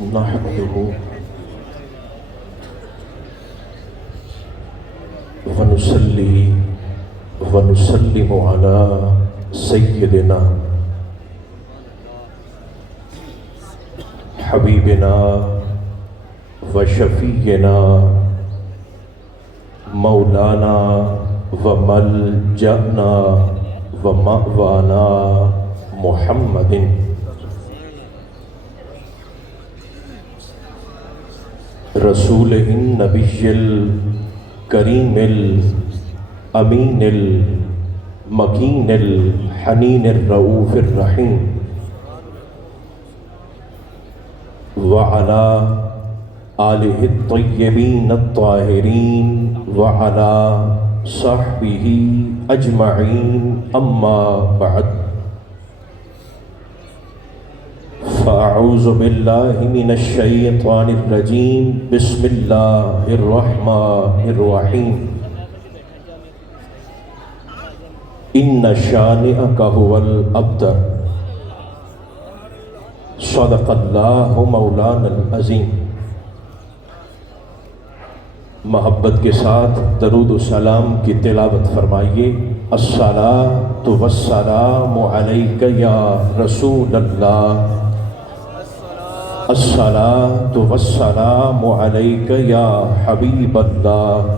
نحمده ونصلي ونسلم على سيدنا حبيبنا وشفيعنا مولانا وملجأنا ومأوانا محمد رسول النبی الکریم الامین المکین الحنین الرؤوف الرحیم وعلى آلہ الطیبین الطاہرین وعلى صحبہ اجمعین اما بعد فاعوذ باللہ من الشیطان الرجیم بسم اللہ الرحمن الرحیم ان شانئک ھو الابتر صدق اللہ مولانا العظیم۔ محبت کے ساتھ درود و سلام کی تلاوت فرمائیے۔ الصلاۃ والسلام علیک یا رسول اللہ، الصلاۃ والسلام علیک یا حبیب اللہ،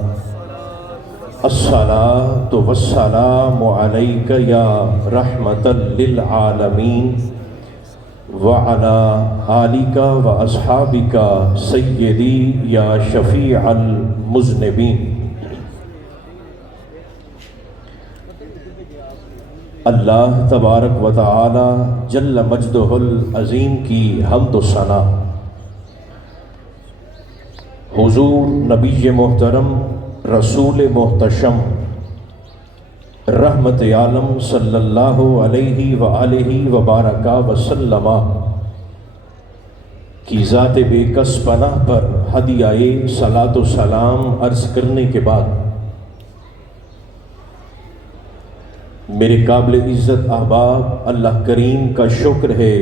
الصلاۃ والسلام علیک یا رحمۃ للعالمین وعلی آلک واصحابک سیدی یا شفیع المذنبین۔ اللہ تبارک و تعالی جل مجدہ العظیم کی حمد و ثنا حضور نبی محترم رسول محتشم رحمت عالم صلی اللہ علیہ وآلہ وبارک وسلم کی ذات بے کس پناہ پر ہدیہ صلاۃ و سلام عرض کرنے کے بعد میرے قابل عزت احباب، اللہ کریم کا شکر ہے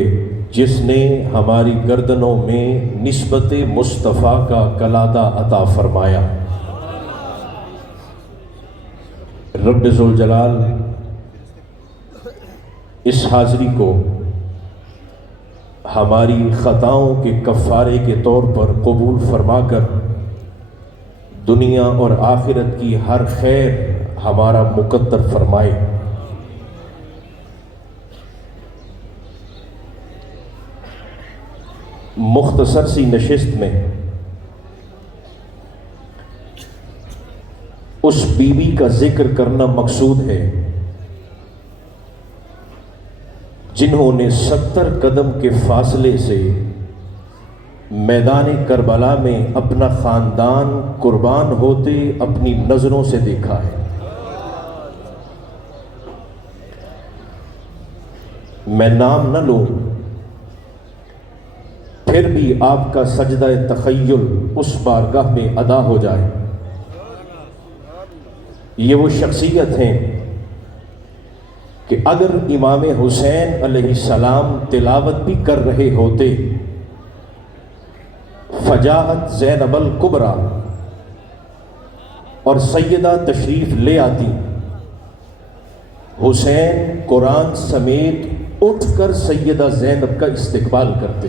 جس نے ہماری گردنوں میں نسبت مصطفیٰ کا کلادہ عطا فرمایا۔ رب ذوالجلال اس حاضری کو ہماری خطاؤں کے کفارے کے طور پر قبول فرما کر دنیا اور آخرت کی ہر خیر ہمارا مقدر فرمائے۔ مختصر سی نشست میں اس بی بی کا ذکر کرنا مقصود ہے جنہوں نے 70 قدم کے فاصلے سے میدان کربلا میں اپنا خاندان قربان ہوتے اپنی نظروں سے دیکھا ہے۔ میں نام نہ لوں پھر بھی آپ کا سجدہ تخیل اس بارگاہ میں ادا ہو جائے۔ یہ وہ شخصیت ہیں کہ اگر امام حسین علیہ السلام تلاوت بھی کر رہے ہوتے، فجاءت زینب الکبریٰ اور سیدہ تشریف لے آتی، حسین قرآن سمیت اٹھ کر سیدہ زینب کا استقبال کرتے۔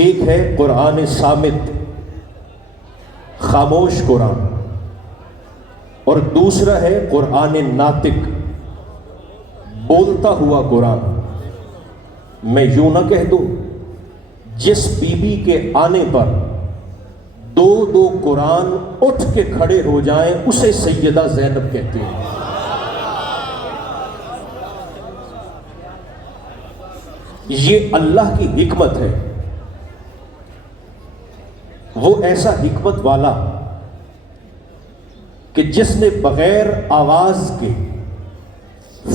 ایک ہے قرآن صامت، خاموش قرآن، اور دوسرا ہے قرآن ناطق، بولتا ہوا قرآن۔ میں یوں نہ کہہ دوں جس بی بی کے آنے پر دو قرآن اٹھ کے کھڑے ہو جائیں اسے سیدہ زینب کہتے ہیں۔ یہ اللہ کی حکمت ہے۔ وہ ایسا حکمت والا کہ جس نے بغیر آواز کے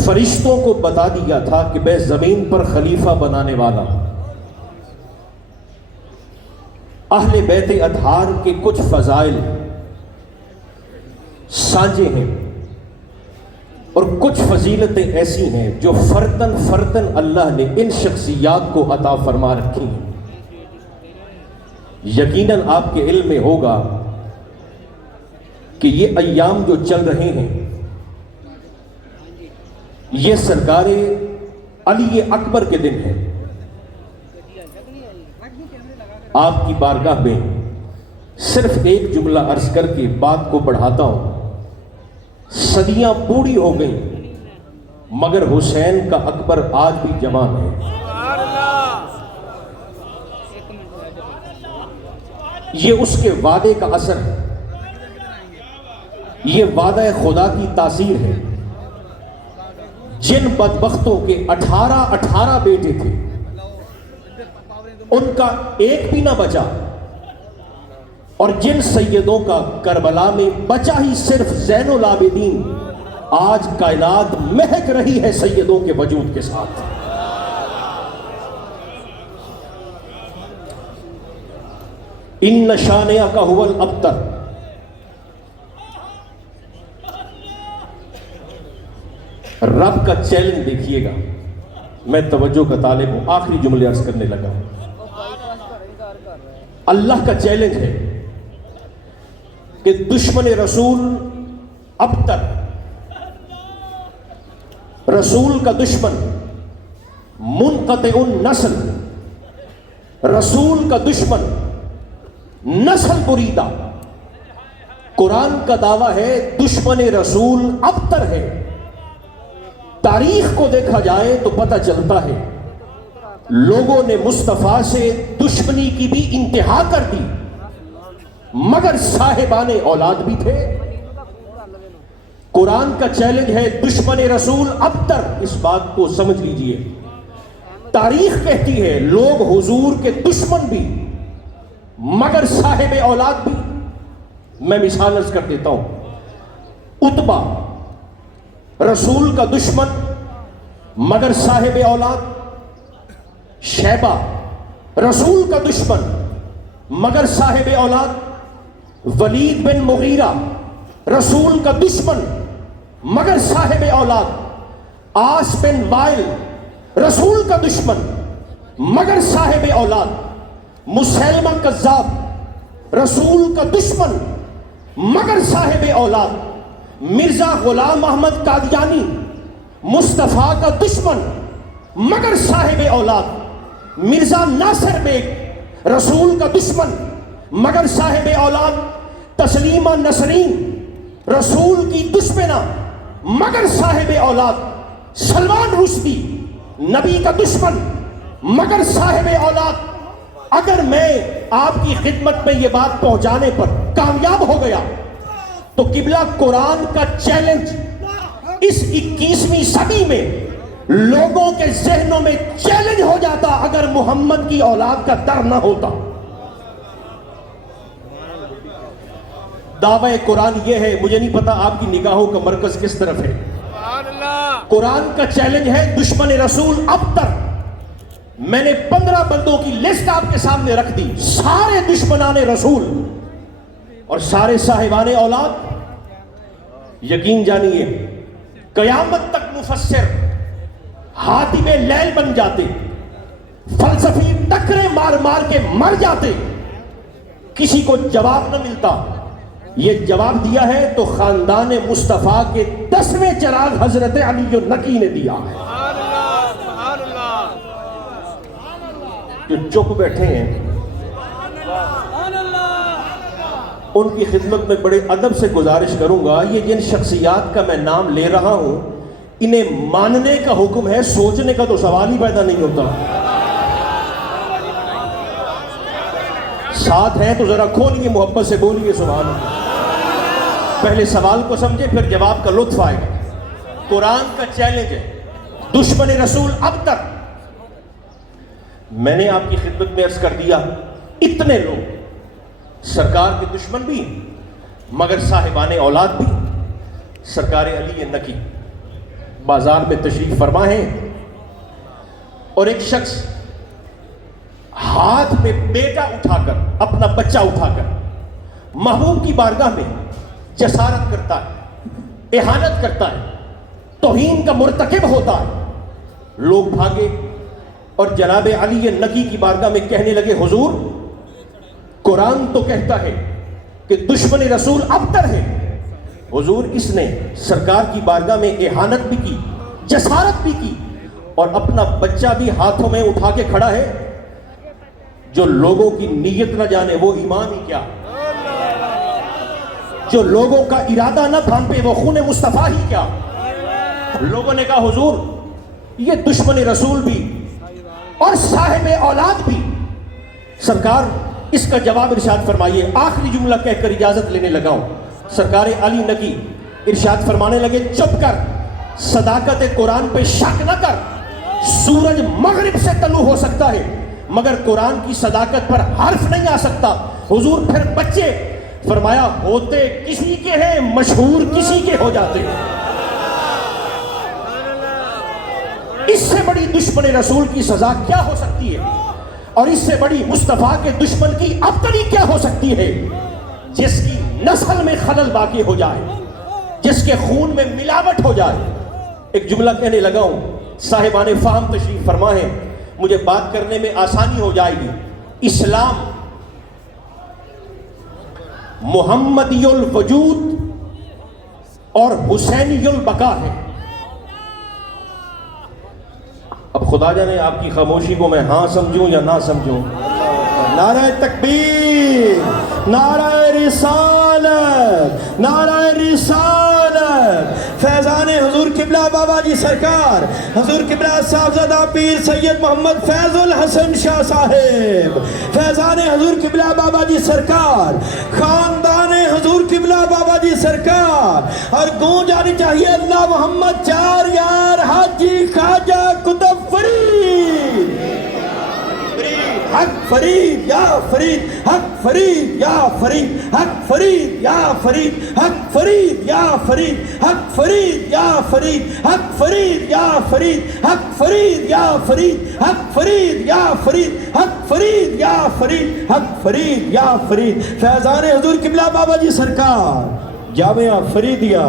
فرشتوں کو بتا دیا تھا کہ میں زمین پر خلیفہ بنانے والا ہوں۔ اہل بیت اطہار کے کچھ فضائل سانجے ہیں اور کچھ فضیلتیں ایسی ہیں جو فردن فردن اللہ نے ان شخصیات کو عطا فرما رکھی ہیں. یقیناً آپ کے علم میں ہوگا کہ یہ ایام جو چل رہے ہیں یہ سرکار علی اکبر کے دن ہے. آپ کی بارگاہ میں صرف ایک جملہ عرض کر کے بات کو بڑھاتا ہوں. صدیاں بوڑھی ہو گئیں مگر حسین کا اکبر آج بھی جوان ہے. یہ اس کے وعدے کا اثر ہے, یہ وعدہ خدا کی تاثیر ہے. جن بدبختوں کے 18 بیٹے تھے ان کا ایک بھی نہ بچا, اور جن سیدوں کا کربلا میں بچا ہی صرف زین العابدین, آج کائنات مہک رہی ہے سیدوں کے وجود کے ساتھ. ان شانئک هو الابتر. رب کا چیلنج دیکھیے گا. میں توجہ کا طالب ہوں, آخری جملے عرض کرنے لگا ہوں. اللہ کا چیلنج ہے کہ دشمن رسول ابتر, رسول کا دشمن منقطع النسل, رسول کا دشمن نسل بریدہ. قرآن کا دعویٰ ہے دشمن رسول ابتر ہے. تاریخ کو دیکھا جائے تو پتہ چلتا ہے لوگوں نے مصطفیٰ سے دشمنی کی بھی انتہا کر دی مگر صاحبان اولاد بھی تھے. قرآن کا چیلنج ہے دشمن رسول ابتر. اس بات کو سمجھ لیجئے. تاریخ کہتی ہے لوگ حضور کے دشمن بھی مگر صاحب اولاد بھی. میں مثال عرض کر دیتا ہوں. عتبہ رسول کا دشمن مگر صاحب اولاد. شیبہ رسول کا دشمن مگر صاحب اولاد. ولید بن مغیرہ رسول کا دشمن مگر صاحب اولاد. عاص بن وائل رسول کا دشمن مگر صاحب اولاد. مسیلمہ کذاب رسول کا دشمن مگر صاحب اولاد. مرزا غلام احمد قادیانی مصطفیٰ کا دشمن مگر صاحب اولاد. مرزا ناصر بیگ رسول کا دشمن مگر صاحب اولاد. تسلیمہ نسرین رسول کی دشمنہ مگر صاحب اولاد. سلمان رشدی نبی کا دشمن مگر صاحب اولاد. اگر میں آپ کی خدمت میں یہ بات پہنچانے پر کامیاب ہو گیا تو قبلہ قرآن کا چیلنج اس 21ویں صدی میں لوگوں کے ذہنوں میں چیلنج ہو جاتا اگر محمد کی اولاد کا در نہ ہوتا. دعوی قرآن یہ ہے, مجھے نہیں پتا آپ کی نگاہوں کا مرکز کس طرف ہے. قرآن کا چیلنج ہے دشمن رسول ابتر. میں نے 15 بندوں کی لسٹ آپ کے سامنے رکھ دی, سارے دشمنان رسول اور سارے صاحبان اولاد. یقین جانیے قیامت تک مفسر حاتم لیل بن جاتے, فلسفی ٹکرے مار مار کے مر جاتے, کسی کو جواب نہ ملتا. یہ جواب دیا ہے تو خاندان مصطفیٰ کے 10ویں چراغ حضرت علی النقی نے دیا ہے. جو چپ بیٹھے ہیں ان کی خدمت میں بڑے ادب سے گزارش کروں گا, یہ جن شخصیات کا میں نام لے رہا ہوں انہیں ماننے کا حکم ہے, سوچنے کا تو سوال ہی پیدا نہیں ہوتا. ساتھ ہیں تو ذرا کھولیے, محبت سے بولیے سبحان اللہ. پہلے سوال کو سمجھے پھر جواب کا لطف آئے گا. قرآن کا چیلنج ہے دشمن رسول ابتر. میں نے آپ کی خدمت میں عرض کر دیا اتنے لوگ سرکار کے دشمن بھی مگر صاحبان اولاد بھی. سرکار علی نقی بازار میں تشریف فرما ہے اور ایک شخص ہاتھ میں بیٹا اٹھا کر, اپنا بچہ اٹھا کر محبوب کی بارگاہ میں جسارت کرتا ہے, اہانت کرتا ہے. توہین کا مرتکب ہوتا ہے. لوگ بھاگے اور جناب علی نقی کی بارگاہ میں کہنے لگے حضور قرآن تو کہتا ہے کہ دشمن رسول ابتر ہے. حضور اس نے سرکار کی بارگاہ میں اہانت بھی کی, جسارت بھی کی, اور اپنا بچہ بھی ہاتھوں میں اٹھا کے کھڑا ہے. جو لوگوں کی نیت نہ جانے وہ ایمان ہی کیا, جو لوگوں کا ارادہ نہ بھانپے وہ خون مصطفیٰ ہی کیا. لوگوں نے کہا حضور یہ دشمن رسول بھی اور صاحب اولاد بھی. سرکار اس کا جواب ارشاد فرمائیے. آخری جملہ کہہ کر اجازت لینے لگا ہوں. سرکار علی نقی ارشاد فرمانے لگے چپ کر, صداقت قرآن پہ شک نہ کر. سورج مغرب سے طلوع ہو سکتا ہے مگر قرآن کی صداقت پر حرف نہیں آ سکتا. حضور پھر بچے, فرمایا ہوتے کسی کے ہیں مشہور کسی کے ہو جاتے. اس سے بڑی دشمن رسول کی سزا کیا ہو سکتی ہے, اور اس سے بڑی مصطفیٰ کے دشمن کی ابتری کیا ہو سکتی ہے. جس کی نسل میں خلل واقع ہو جائے, جس کے خون میں ملاوٹ ہو جائے. ایک جملہ کہنے لگا ہوں, صاحبان فہم تشریف فرما ہے, مجھے بات کرنے میں آسانی ہو جائے گی. اسلام محمدی الوجود اور حسینی البقا ہے. اب خدا جانے آپ کی خاموشی کو میں ہاں سمجھوں یا نہ سمجھوں. نعرہ تکبیر, نعرہ رسالت, نعرہ رسالت. فیضان حضور قبلہ بابا جی سرکار, حضور قبلہ صاحبزادہ پیر سید محمد فیض الحسن شاہ صاحب, فیضان حضور قبلہ بابا جی سرکار, خاندان حضور قبلہ بابا جی سرکار, اور گونج آنی چاہیے اللہ محمد چار یار حاجی خواجہ قطب فرید. حق فرید یا فرید, حق فرید یا فرید, حق فرید یا فرید, حق فرید یا فرید, حق فرید یا فرید, حق فرید یا فرید, حق فرید یا فرید, حق فرید یا فرید, حق فرید یا فرید, حق فرید یا فرید. فیضان حضور قبلہ بابا جی سرکار, جامعہ فریدیہ.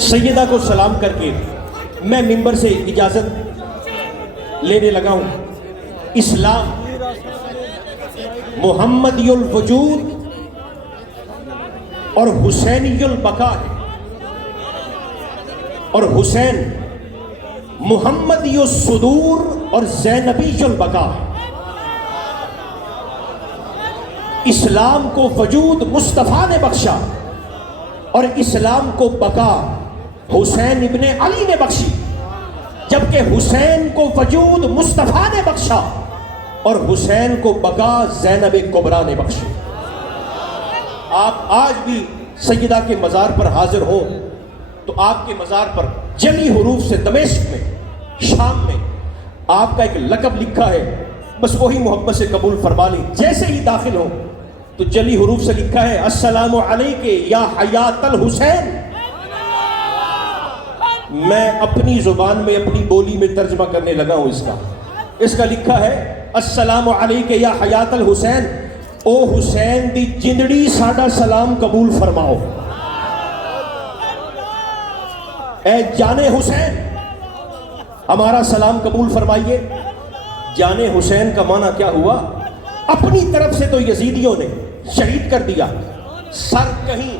سیدہ کو سلام کر کے میں منبر سے اجازت لینے لگا ہوں. اسلام محمدی الوجود اور حسینی البقا ہے, اور حسین محمدی الصدور اور زینبی البقا ہے. اسلام کو وجود مصطفیٰ نے بخشا اور اسلام کو بقا حسین ابن علی نے بخشی, جبکہ حسین کو وجود مصطفیٰ نے بخشا اور حسین کو بقا زینب کبریٰ نے بخشی. آپ آج بھی سیدہ کے مزار پر حاضر ہو تو آپ کے مزار پر جلی حروف سے دمشق میں, شام میں آپ کا ایک لقب لکھا ہے, بس وہی محبت سے قبول فرما لیں. جیسے ہی داخل ہو تو جلی حروف سے لکھا ہے السلام علیکہ یا حیات الحسین. میں اپنی زبان میں اپنی بولی میں ترجمہ کرنے لگا ہوں. اس کا لکھا ہے السلام علیکہ یا حیات الحسین, او حسین دی جندڑی ساڈا سلام قبول فرماؤ. اے جان حسین ہمارا سلام قبول فرمائیے. جان حسین کا معنی کیا ہوا؟ اپنی طرف سے تو یزیدیوں نے شہید کر دیا, سر کہیں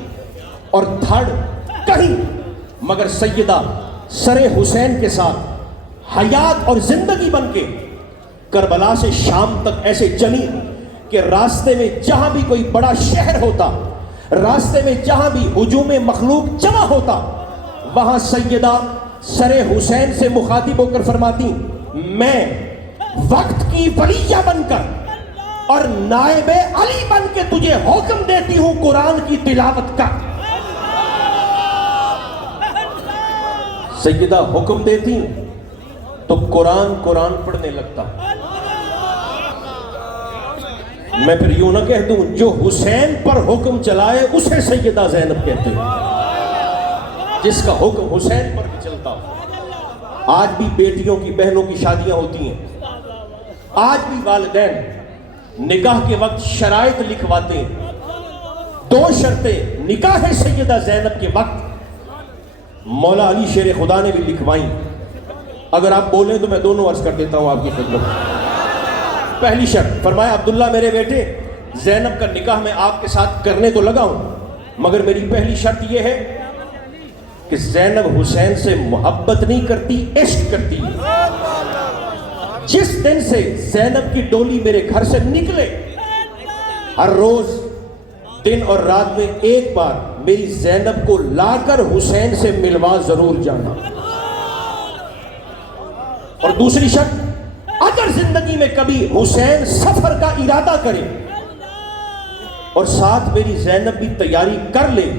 اور دھڑ کہیں, مگر سیدہ سر حسین کے ساتھ حیات اور زندگی بن کے کربلا سے شام تک ایسے چلی کہ راستے میں جہاں بھی کوئی بڑا شہر ہوتا, راستے میں جہاں بھی ہجوم مخلوق جمع ہوتا, وہاں سیدہ سر حسین سے مخاطب ہو کر فرماتی میں وقت کی ولیہ بن کر اور نائب علی بن کے تجھے حکم دیتی ہوں قرآن کی تلاوت کا. سیدہ حکم دیتی تو قرآن پڑھنے لگتا. میں پھر یوں نہ کہہ دوں جو حسین پر حکم چلائے اسے سیدہ زینب کہتے ہیں, جس کا حکم حسین پر بھی چلتا. آج بھی بیٹیوں کی بہنوں کی شادیاں ہوتی ہیں, آج بھی والدین نکاح کے وقت شرائط لکھواتے ہیں. 2 شرطیں نکاح سیدہ زینب کے وقت مولا علی شیر خدا نے بھی لکھوائیں. اگر آپ بولیں تو میں دونوں عرض کر دیتا ہوں آپ کی خدمت میں. پہلی شرط فرمایا عبداللہ میرے بیٹے زینب کا نکاح میں آپ کے ساتھ کرنے تو لگا ہوں مگر میری پہلی شرط یہ ہے کہ زینب حسین سے محبت نہیں کرتی عشق کرتی ہے. جس دن سے زینب کی ڈولی میرے گھر سے نکلے ہر روز دن اور رات میں ایک بار میری زینب کو لا کر حسین سے ملوا ضرور جانا. اور دوسری شرط اگر زندگی میں کبھی حسین سفر کا ارادہ کرے اور ساتھ میری زینب بھی تیاری کر لے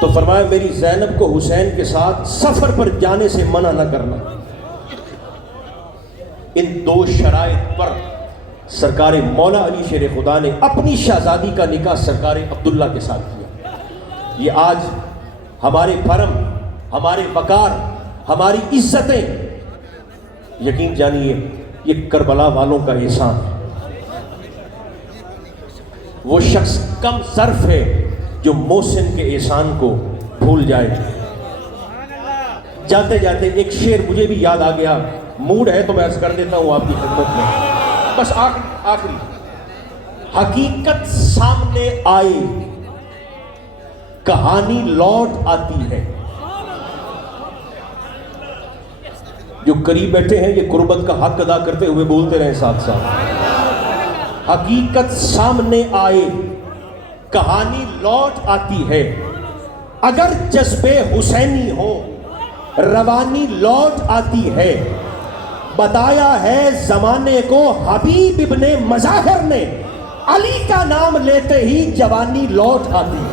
تو فرمایا میری زینب کو حسین کے ساتھ سفر پر جانے سے منع نہ کرنا. ان 2 شرائط پر سرکار مولا علی شیر خدا نے اپنی شہزادی کا نکاح سرکار عبداللہ کے ساتھ کیا. یہ آج ہمارے بھرم، ہمارے وقار، ہماری عزتیں، یقین جانیے یہ کربلا والوں کا احسان ہے. وہ شخص کم ظرف ہے جو محسن کے احسان کو بھول جائے. جاتے جاتے ایک شعر مجھے بھی یاد آ گیا، موڈ ہے تو میں عرض کر دیتا ہوں آپ کی خدمت میں. بس آخری حقیقت سامنے آئے کہانی لوٹ آتی ہے. جو قریب بیٹھے ہیں یہ قربت کا حق ادا کرتے ہوئے بولتے رہیں ساتھ ساتھ. حقیقت سامنے آئے کہانی لوٹ آتی ہے. اگر جذبے حسینی ہو روانی لوٹ آتی ہے. بتایا ہے زمانے کو حبیب ابن مظاہر نے علی کا نام لیتے ہی جوانی لوٹ آتی ہے.